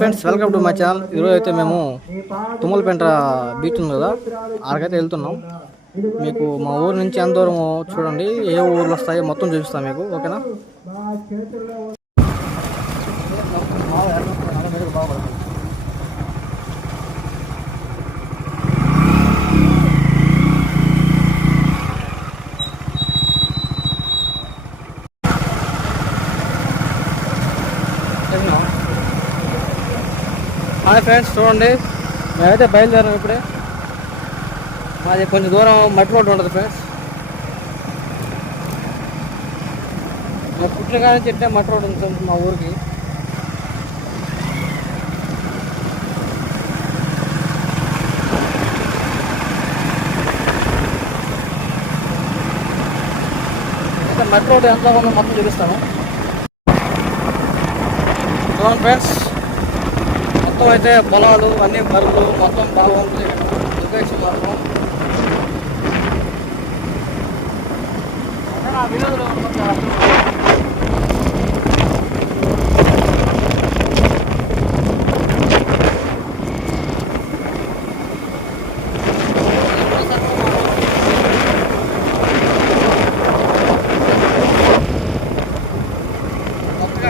Friends, welcome to my channel. ఈరోజు అయితే మేము తుమ్మలపెంట బీచ్ ఉంది కదా, ఆడికైతే వెళ్తున్నాం. మీకు మా ఊరు నుంచి ఎంత దూరమో చూడండి, ఏ ఊర్లు వస్తాయో మొత్తం చూపిస్తాం మీకు. ఓకేనా? హాయ్ ఫ్రెండ్స్, చూడండి మేమైతే బయలుదేరాం ఇప్పుడే. మాది కొంచెం దూరం మట్టి రోడ్డు ఉంటుంది ఫ్రెండ్స్. మా పుట్టినగానే చెట్టే మట్టి రోడ్డు ఉంటుంది మా ఊరికి. అయితే మట్టి రోడ్డు ఎంత ఉందో మొత్తం చూపిస్తాను. చూడండి ఫ్రెండ్స్, మొత్తం అయితే పొలాలు అన్ని బరువులు మొత్తం బాగుంటుంది. లొకేషన్ మాత్రం వినోదంలో కొత్తగా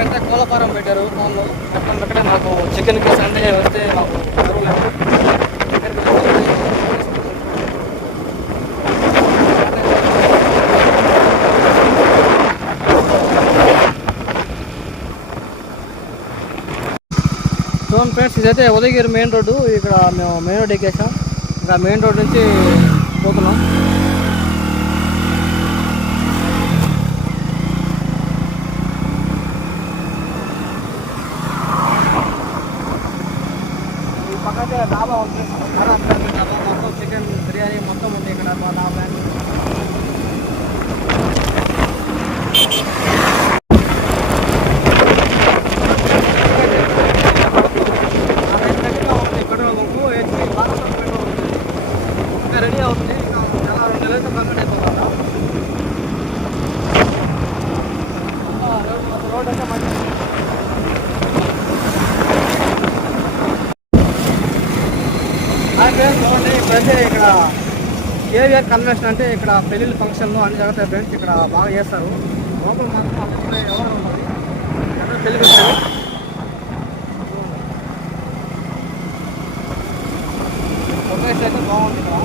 అయితే కోళ్ళ ఫారం పెట్టారు. ఫోన్లో ఎక్కడికక్కడే మాకు చికెన్కి సండే వస్తే మాకు చూడండి ఫ్రెండ్స్, ఇదైతే ఉదయగిరి మెయిన్ రోడ్డు. ఇక్కడ మేము మెయిన్ రోడ్ ఎక్కేసాం. ఇంకా మెయిన్ రోడ్ నుంచి పోతున్నాం. ఈ పక్కతే డాబా ఉంది, మొత్తం చికెన్ బిర్యానీ మొత్తం ఉంది ఇక్కడ మా డాబా. రెడీ అవుతుంది. ఇంకా చాలా 2 నెలలైతే కంప్లీట్ అయిపోతుందా. రోడ్ అయితే మంచి. చూడండి, ఇప్పుడైతే ఇక్కడ కేవీఆర్ కన్వెన్షన్ అంటే ఇక్కడ పెళ్ళిళ్ళ ఫంక్షన్లు అన్ని జరుగుతాయి ఫ్రెండ్స్. ఇక్కడ బాగా చేస్తారు. లోపల మాత్రం అక్కడ ఎవరు ఉంటుంది, పెళ్ళి పెట్టారు. లొకేషన్ అయితే బాగుంది ఇక్కడ.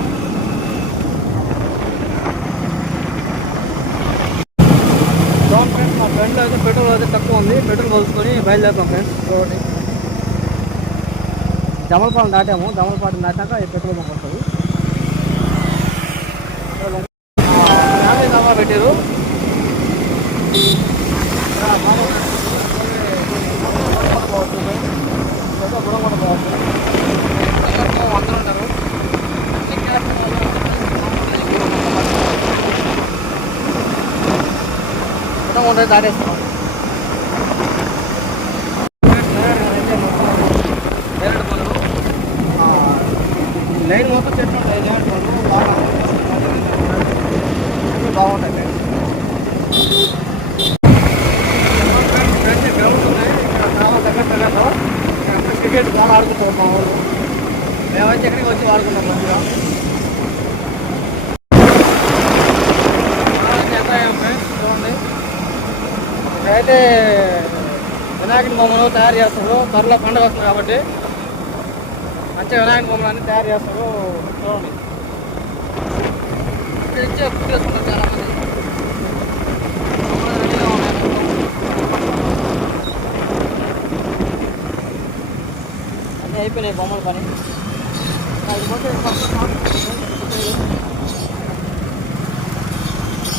డౌన్ ఫ్రెండ్స్, మా ఫ్రెండ్లో అయితే పెట్రోల్ అయితే తక్కువ ఉంది. పెట్రోల్ పోసుకొని బయలుదేరుతాం ఫ్రెండ్స్. చూడండి, జమలపాలెం దాటాము. జమలపాలెం దాటాక ఈ పెట్రోల్ బంక్ వస్తుంది. ఫ్యామిలీ దాబా పెట్టారు. బుడం కూడా బాగుంటుంది. అందరూ ఉంటారు. బుడం ఉంటుంది, దాటేస్తాం. నేరేడు పళ్ళు లైన్ మొత్తం చెట్లు ఉంటాయి. నేరేడు పళ్ళు బాగుంటాయి. ఫ్రెండ్స్ గ్రౌండ్స్ ఉన్నాయి ఇక్కడ చాలా దగ్గర. క్రికెట్ బాగా ఆడుకుంటాం మా ఊళ్ళు. మేమైతే ఎక్కడికి వచ్చి ఆడుకుంటాం మంచిగా. ఫ్రెండ్స్ చూడండి, ఇక్కడైతే వినాయకుని బొమ్మలు తయారు చేస్తారు. త్వరలో పండుగ వస్తుంది కాబట్టి మంచిగా వినాయకుని బొమ్మలు అన్నీ తయారు చేస్తారు. చూడండి, ఇక్కడ ఇచ్చే బుక్ చేసుకుంటారు చాలామంది. అన్నీ అయిపోయినాయి బొమ్మల పని.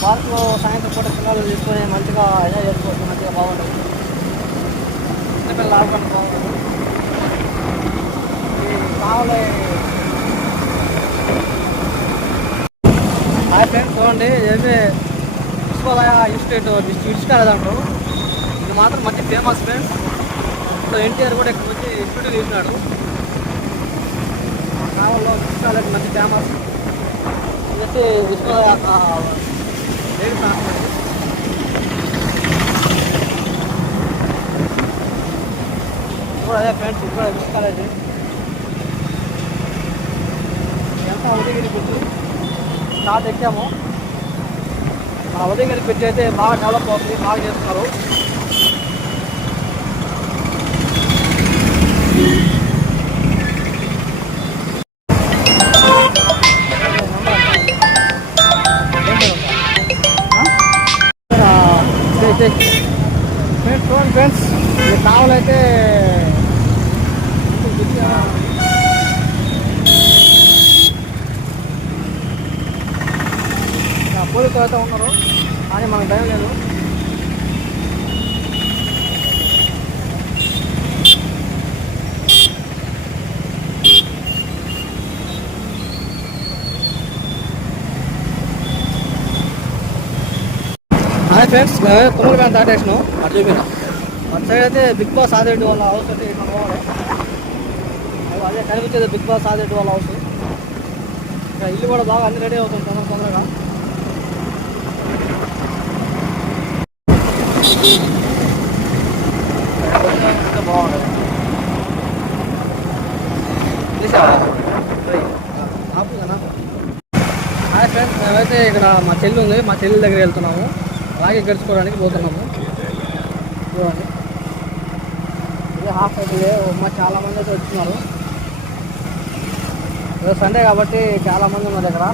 పార్క్లో సాయంత్రం పూట పిల్లలు తీసుకొని మంచిగా ఎంజాయ్ చేసుకోవచ్చు. మంచిగా బాగుంటుంది. చిన్నపిల్లలు ఆడుకుంటూ బాగుంటుంది. కావాలి. హాయ్ ఫ్రెండ్స్, చూడండి, ఇదైతే విశ్వాలయ ఇన్స్టిట్యూట్ ఇన్స్టాల్ అంటారు. ఇది మాత్రం మంచి ఫేమస్ ఫ్రెండ్స్. ఇప్పుడు ఎన్టీఆర్ కూడా ఇక్కడ వచ్చి ఇన్స్టిట్యూట్ తీసినాడు. కావాలో ఇన్స్టాల్ మంచి ఫేమస్. ఇది విశ్వాలయ లేడీస్ హాస్పిటల్. కూడా అదే ఫ్రెండ్స్, ఇది కూడా విష్ కాలేజ్. ఎంత ఉదయగిరి బ్రిడ్జ్ స్టార్ట్ ఎక్కాము. ఆ ఉదయగిరి బ్రిడ్జ్ అయితే బాగా డెవలప్ అవుతుంది, బాగా చేస్తున్నారు. చూడండి ఫ్రెండ్స్, ఇది కావాలైతే పోలీసులు అయితే ఉన్నారు, కానీ మనకు భయం లేదు. హాయ్ ఫ్రెండ్స్, తుమ్మలపేట దాటేసినాం. అటు చూపిన అటు సైడ్ అయితే బిగ్ బాస్ ఆదిరెడ్డి వాళ్ళ హౌస్ అయితే ఇక్కడ పోవాలి. అదే కనిపించేది బిగ్ బాస్ ఆదిరెడ్డి వాళ్ళ హౌస్. ఇంకా ఇల్లు కూడా బాగా అన్ని రెడీ అవుతుంది తొందరగా. బాగుంటుంది. హాయ్ ఫ్రెండ్స్, మేమైతే ఇక్కడ మా చెల్లి ఉంది, మా చెల్లి దగ్గర వెళ్తున్నాము. అలాగే గడుచుకోవడానికి పోతున్నాము. చూడండి, ఇదే హాస్పిటల్. మా చాలామంది అయితే వచ్చినారు. ఈరోజు సండే కాబట్టి చాలామంది ఉన్నారు ఇక్కడ.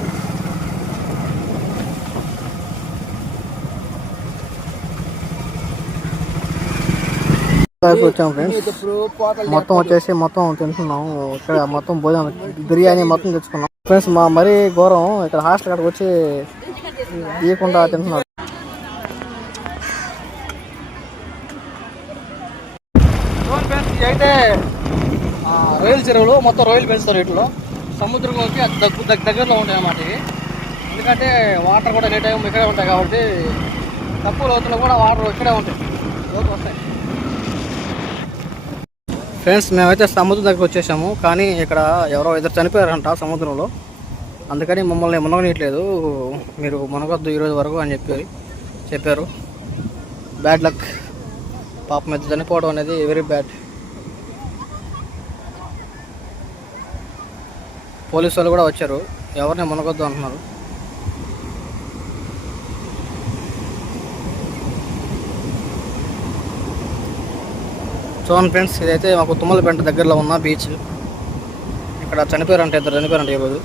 వచ్చాము ఫ్రెండ్స్. మొత్తం వచ్చేసి మొత్తం తింటున్నాము. ఇక్కడ మొత్తం భోజనం బిర్యానీ మొత్తం తెచ్చుకున్నాం ఫ్రెండ్స్. మరీ ఘోరం, ఇక్కడ హాస్టల్ అక్కడికి వచ్చి తీయకుండా తింటున్నారు. అయితే రొయ్యల చెరువులు, మొత్తం రొయ్యలు పెంచుతారు వీటిలో. సముద్రంలోకి దగ్గరలో ఉంటాయి అన్నమాట ఇవి. ఎందుకంటే వాటర్ కూడా ఎనీ టైం ఇక్కడే ఉంటాయి కాబట్టి తక్కువ లోతులో కూడా వాటర్ ఇక్కడే ఉంటాయి, లోతు వస్తాయి. ఫ్రెండ్స్, మేమైతే సముద్రం దగ్గర వచ్చేసాము, కానీ ఇక్కడ ఎవరో ఇద్దరు చనిపోయారంట సముద్రంలో. అందుకని మమ్మల్ని మునగనీయట్లేదు, మీరు మునగొద్దు ఈరోజు వరకు అని చెప్పారు. Bad luck. పాపం మీద చనిపోవడం అనేది వెరీ బ్యాడ్. పోలీసు వాళ్ళు కూడా వచ్చారు, ఎవరిని మునగొద్దు అంటున్నారు. చూడండి ఫ్రెండ్స్, ఇదైతే మాకు తుమ్మలపేట దగ్గరలో ఉన్న బీచ్. ఇక్కడ చనిపోయారంటే ఇద్దరు చనిపోయారంటే ఈరోజు.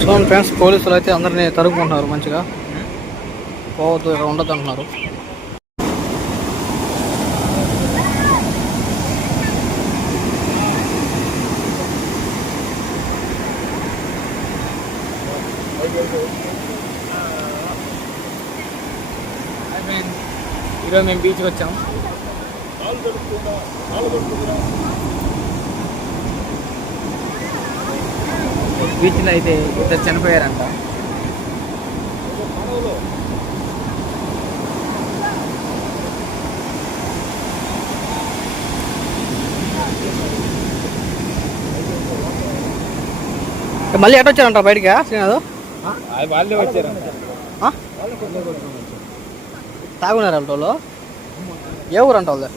చూడండి ఫ్రెండ్స్, పోలీసులు అయితే అందరినీ తరుముకుంటున్నారు మంచిగా. పోవద్దు, ఇక్కడ ఉండద్దు అంటున్నారు. ఈరోజు మేము బీచ్కి వచ్చాము. బీచ్లో అయితే ఇద్దరు చనిపోయారంట. మళ్ళీ ఎటు వచ్చారంట బయటికి శ్రీనాథ్? వాళ్ళే వచ్చారంట. తాగున్నారంట వాళ్ళు. ఏ ఊరు అంట వాళ్ళు?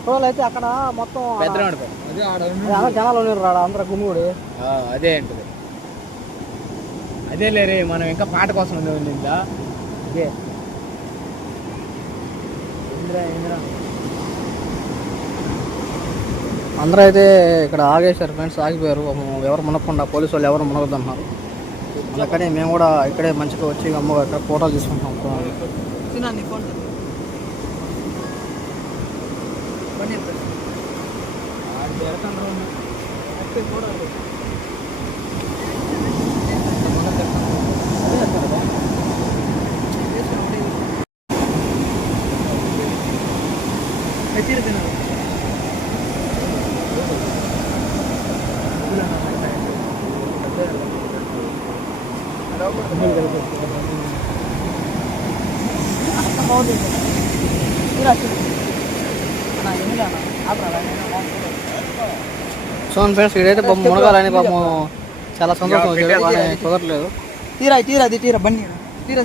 ఇక్కడ అయితే అక్కడ మొత్తం జనాలు ఉన్నారు రాడ, అందరూ గుమ్మిడి. అదే అంటది, అదే లేరే. మనం ఇంకా పాట కోసం ఉండిందా? అదే అందరూ అయితే ఇక్కడ ఆగేశారు ఫ్రెండ్స్, ఆగిపోయారు. ఎవరు మునగకుండా పోలీసు వాళ్ళు ఎవరు మునగద్దు అన్నారు. అందుకని మేము కూడా ఇక్కడే మంచిగా వచ్చి అమ్మగా ఇక్కడ ఫోటోలు తీసుకుంటాం. చూడండి ఫ్రెండ్స్, ఇదైతే పాపం మునగాలని పాపం చాలా సంతోషం వచ్చాడు, కానీ కుదరలేదు. తీరా బండి తీరా.